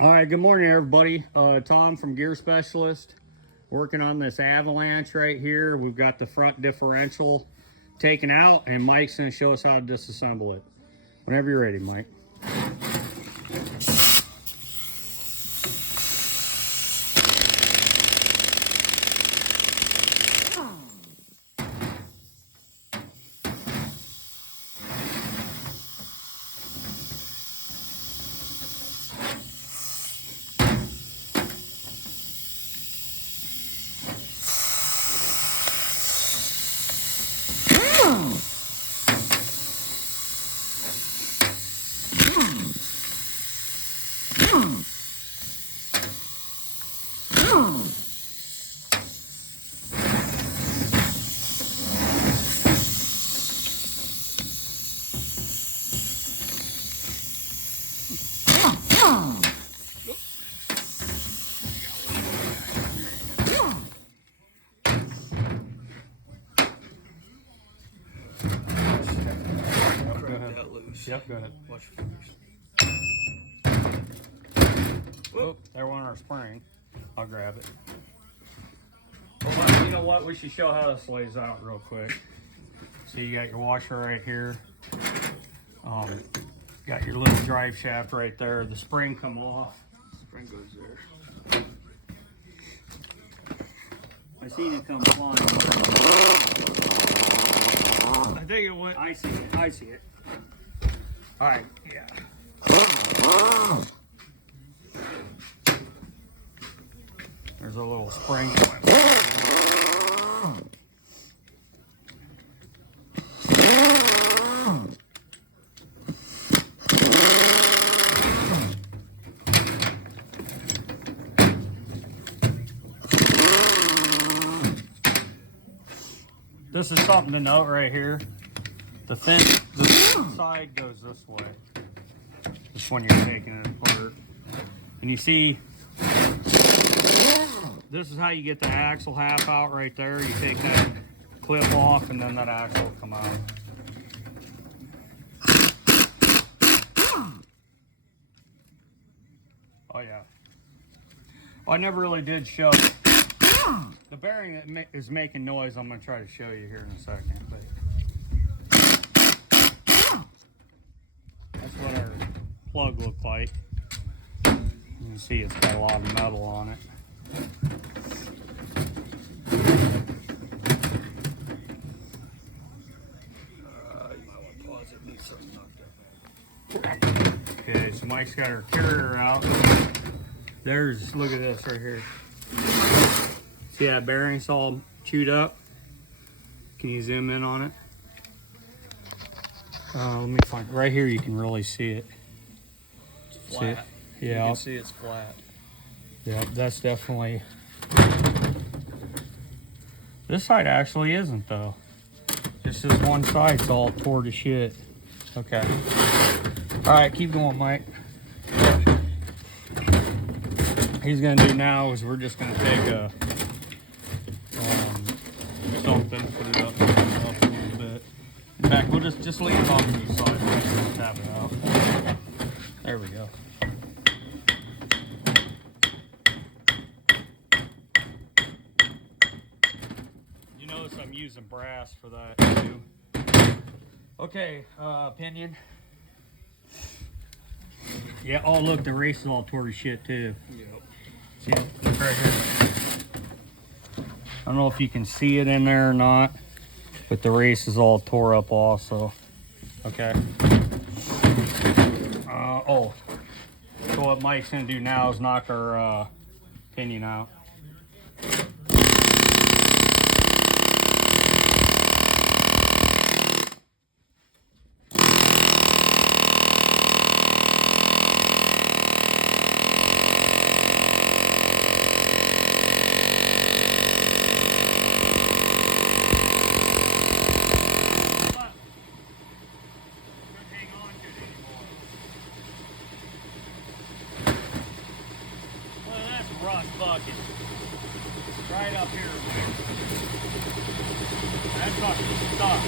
All right, good morning, everybody. Tom from Gear Specialist, working on this Avalanche right here. We've got the front differential taken out, and Mike's going to show us how to disassemble it. Whenever you're ready, Mike. Yep, go ahead. Watch your fingers. Whoop, there went our spring. I'll grab it. Well, you know what? We should show how this lays out real quick. So you got your washer right here. Got your little drive shaft right there. The spring come off. Spring goes there. I seen it come flying. I think it went. I see it. I see it. All right. Yeah. There's a little spring. This is something to note right here. The thin side goes this way. Just when you're taking it apart. And you see, this is how you get the axle half out right there. You take that clip off and then that axle will come out. Oh yeah. Well, I never really did show the bearing that is making noise. I'm going to try to show you here in a second. But that's what our plug looked like. You can see it's got a lot of metal on it. You might want to pause it. Needs something knocked up. Okay, so Mike's got her carrier out. There's, look at this right here. See that bearing's all chewed up? Can you zoom in on it? Let me find, right here you can really see it. It's flat. Yeah. You can see it's flat. Yeah, that's definitely. This side actually isn't though. Just this one side's all tore to shit. Okay. All right, keep going, Mike. He's gonna do now is we're just gonna take a something, put it up a little bit. In fact, we'll just leave it on the side. Just tap it out. There we go. You notice I'm using brass for that too. Okay, pinion. Yeah. Oh, look, the race is all tore to shit too. Yep. See it? Look right here. I don't know if you can see it in there or not, but the race is all tore up also. Okay. Oh. So what Mike's gonna do now is knock our pinion out. Rust bucket. Right up here, man. That sucker's stuck.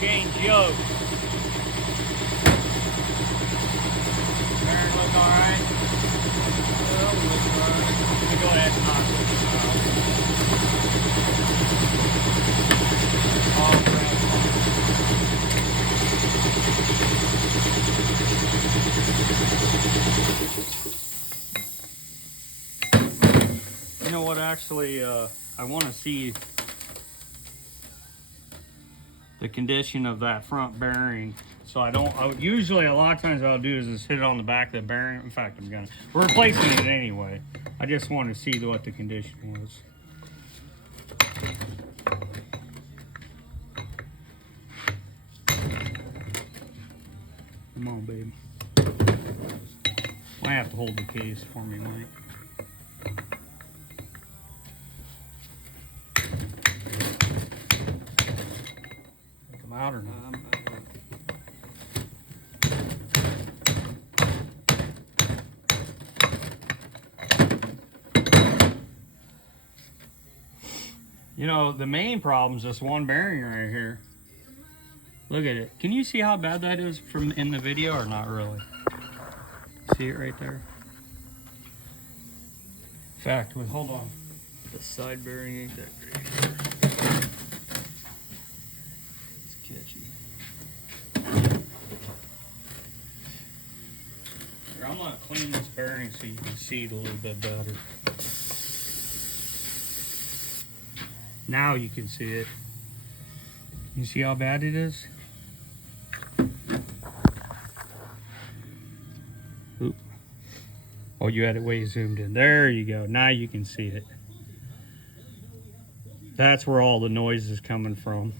change yoke. Bearing look alright? Well, looks alright. Let me go ahead and knock this out. Oh, crap. You know what, actually, I want to see the condition of that front bearing. So usually a lot of times what I'll do is just hit it on the back of the bearing. In fact, we're replacing it anyway. I just want to see what the condition was. Come on, babe. Might have to hold the case for me, Mike. Come out or not? You know, the main problem is this one bearing right here. Look at it. Can you see how bad that is from in the video or not really? See it right there? In fact, hold on. The side bearing ain't that great. It's catchy. Here, I'm gonna clean this bearing so you can see it a little bit better. Now you can see it. You see how bad it is? Oop. Oh, you had it way zoomed in. There you go. Now you can see it. That's where all the noise is coming from.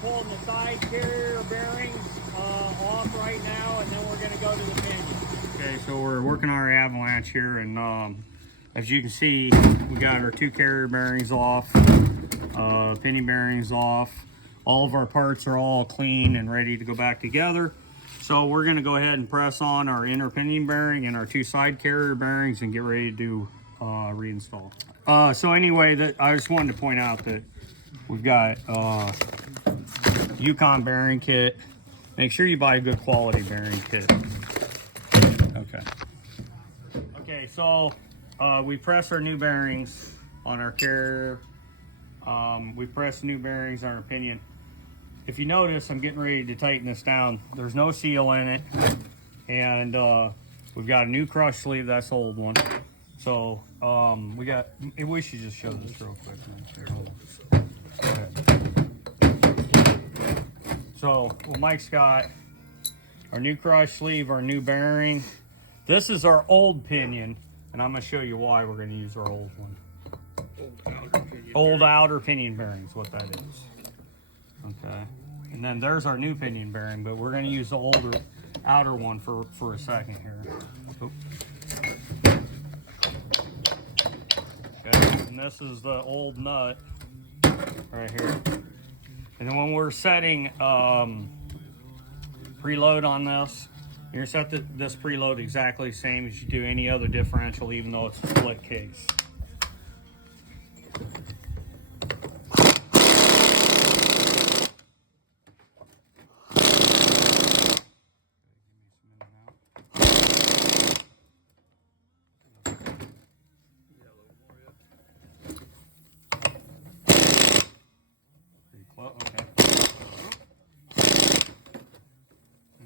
Pulling the side carrier bearings off right now, and then we're going to go to the pinion. Okay, so we're working our Avalanche here, and as you can see, we got our 2 carrier bearings off, pinion bearings off. All of our parts are all clean and ready to go back together. So we're going to go ahead and press on our inner pinion bearing and our 2 side carrier bearings and get ready to reinstall. So anyway, I just wanted to point out that we've got Yukon bearing kit. Make sure you buy a good quality bearing kit. Okay, so we press our new bearings on our carrier. We press new bearings on our pinion. If you notice, I'm getting ready to tighten this down. There's no seal in it, and we've got a new crush sleeve. That's the old one. So we should just show this real quick. Here, hold on. Go ahead. So, Mike's got our new crush sleeve, our new bearing. This is our old pinion, and I'm going to show you why we're going to use our old one. Old outer pinion bearing is what that is. Okay. And then there's our new pinion bearing, but we're going to use the older outer one for a second here. Oop. Okay. And this is the old nut right here. And then when we're setting preload on this, you're going to set this preload exactly the same as you do any other differential, even though it's a split case.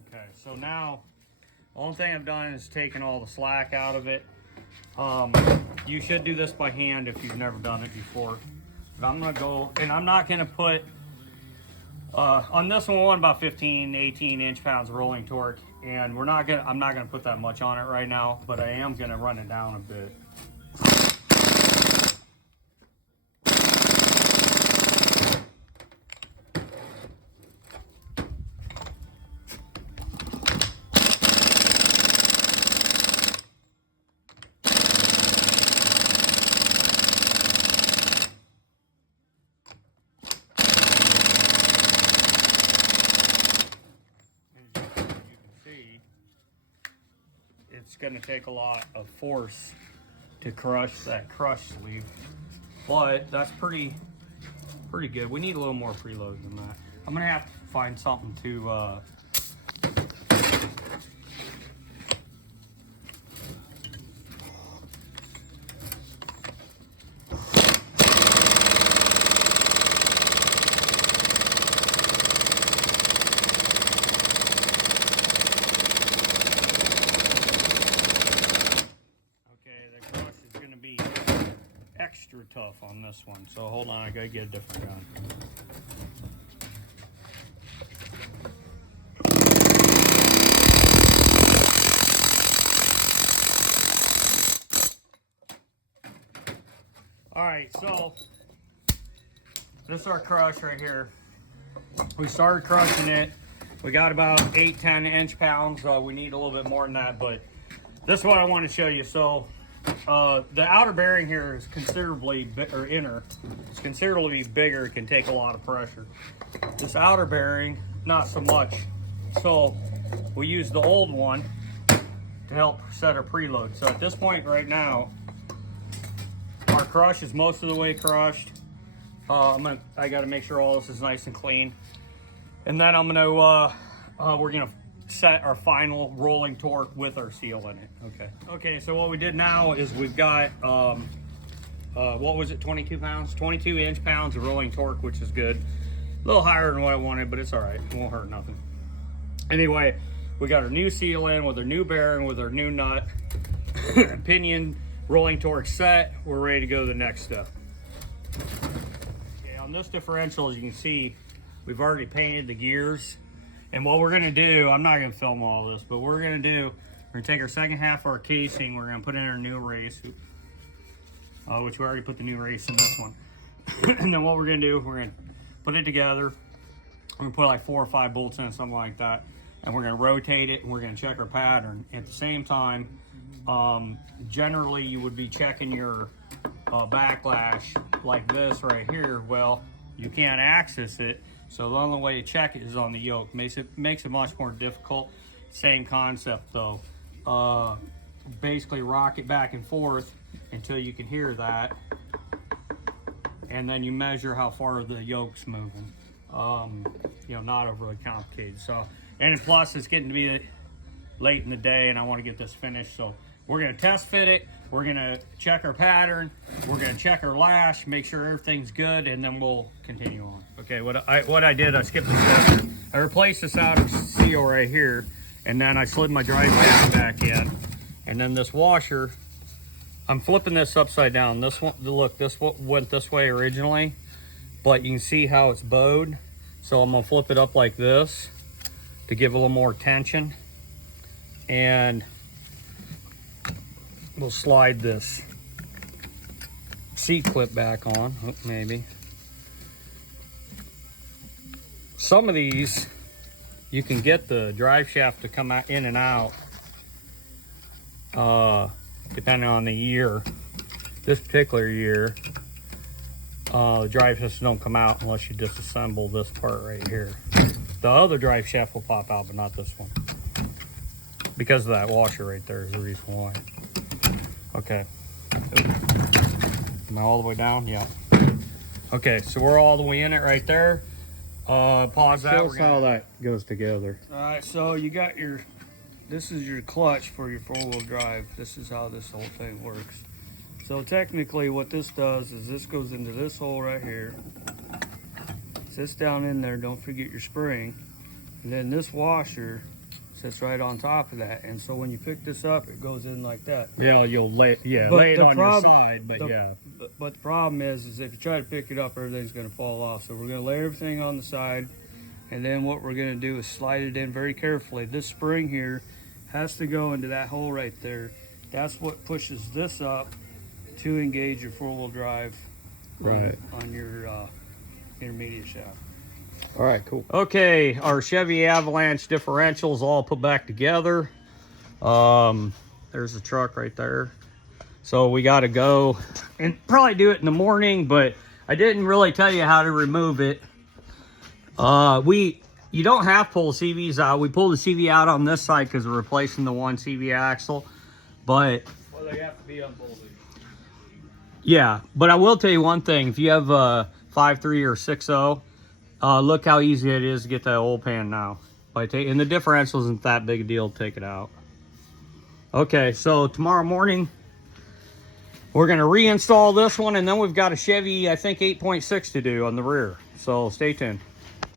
Okay, so now, the only thing I've done is taken all the slack out of it. You should do this by hand if you've never done it before. But I'm gonna go, and I'm not gonna put, on this one, we want about 15, 18 inch-pounds of rolling torque, and I'm not gonna put that much on it right now, but I am gonna run it down a bit. it's going to take a lot of force to crush that crush sleeve, but that's pretty good. We need a little more preload than that. I'm going to have to find something to extra tough on this one. So hold on, I gotta get a different gun. All right, so this is our crush right here. We started crushing it. We got about 8-10 inch-pounds. We need a little bit more than that, but this is what I want to show you. So the outer bearing here is considerably or inner. It's considerably bigger. It can take a lot of pressure. This outer bearing, not so much. So we use the old one to help set our preload. So at this point right now, our crush is most of the way crushed. I got to make sure all this is nice and clean, and then we're gonna set our final rolling torque with our seal in it. Okay, so what we did now is we've got what was it, 22 pounds, 22 inch-pounds of rolling torque, which is good. A little higher than what I wanted, but it's all right, it won't hurt nothing. Anyway, we got our new seal in with our new bearing, with our new nut, pinion, rolling torque set. We're ready to go to the next step. Okay, on this differential, as you can see, we've already painted the gears. And what we're gonna do, I'm not gonna film all this, but we're gonna take our second half of our casing, we're gonna put in our new race, which we already put the new race in this one. And then what we're gonna do, we're gonna put it together. We're gonna put like 4 or 5 bolts in, something like that. And we're gonna rotate it, and we're gonna check our pattern. At the same time, generally you would be checking your backlash like this right here. Well, you can't access it. So the only way to check it is on the yoke. Makes it much more difficult. Same concept though. Basically rock it back and forth until you can hear that, and then you measure how far the yoke's moving. Not overly complicated. So, and plus it's getting to be late in the day, and I want to get this finished. So we're gonna test fit it. We're gonna check our pattern. We're gonna check our lash, make sure everything's good, and then we'll continue on. Okay, what I did, I skipped the step. I replaced this outer seal right here, and then I slid my drive shaft back in, and then this washer, I'm flipping this upside down. This one, look, this one went this way originally, but you can see how it's bowed. So I'm gonna flip it up like this to give a little more tension, and we'll slide this seat clip back on, maybe. Some of these, you can get the drive shaft to come out in and out, depending on the year. This particular year, the drive shafts don't come out unless you disassemble this part right here. The other drive shaft will pop out, but not this one. Because of that washer right there is the reason why. Okay. Am I all the way down? Yeah. Okay, so we're all the way in it right there. Pause that. Show us how that goes together. All right, so you got this is your clutch for your 4-wheel drive. This is how this whole thing works. So technically what this does is this goes into this hole right here. Sits down in there, don't forget your spring. And then this washer sits right on top of that, and so when you pick this up, it goes in like that. Yeah, you'll lay it on your side, but But the problem is if you try to pick it up, everything's gonna fall off. So we're gonna lay everything on the side, and then what we're gonna do is slide it in very carefully. This spring here has to go into that hole right there. That's what pushes this up to engage your 4-wheel drive on your intermediate shaft. All right, cool. Okay, our Chevy Avalanche differentials all put back together. There's the truck right there. So we got to go and probably do it in the morning, but I didn't really tell you how to remove it. You don't have to pull CVs out. We pulled the CV out on this side because we're replacing the one CV axle. But Well, they have to be unbolted. yeah, but I will tell you one thing. If you have a 5.3 or 6.0, look how easy it is to get that oil pan now. And the differential isn't that big a deal to take it out. Okay, so tomorrow morning, we're going to reinstall this one, and then we've got a Chevy, I think, 8.6 to do on the rear. So stay tuned.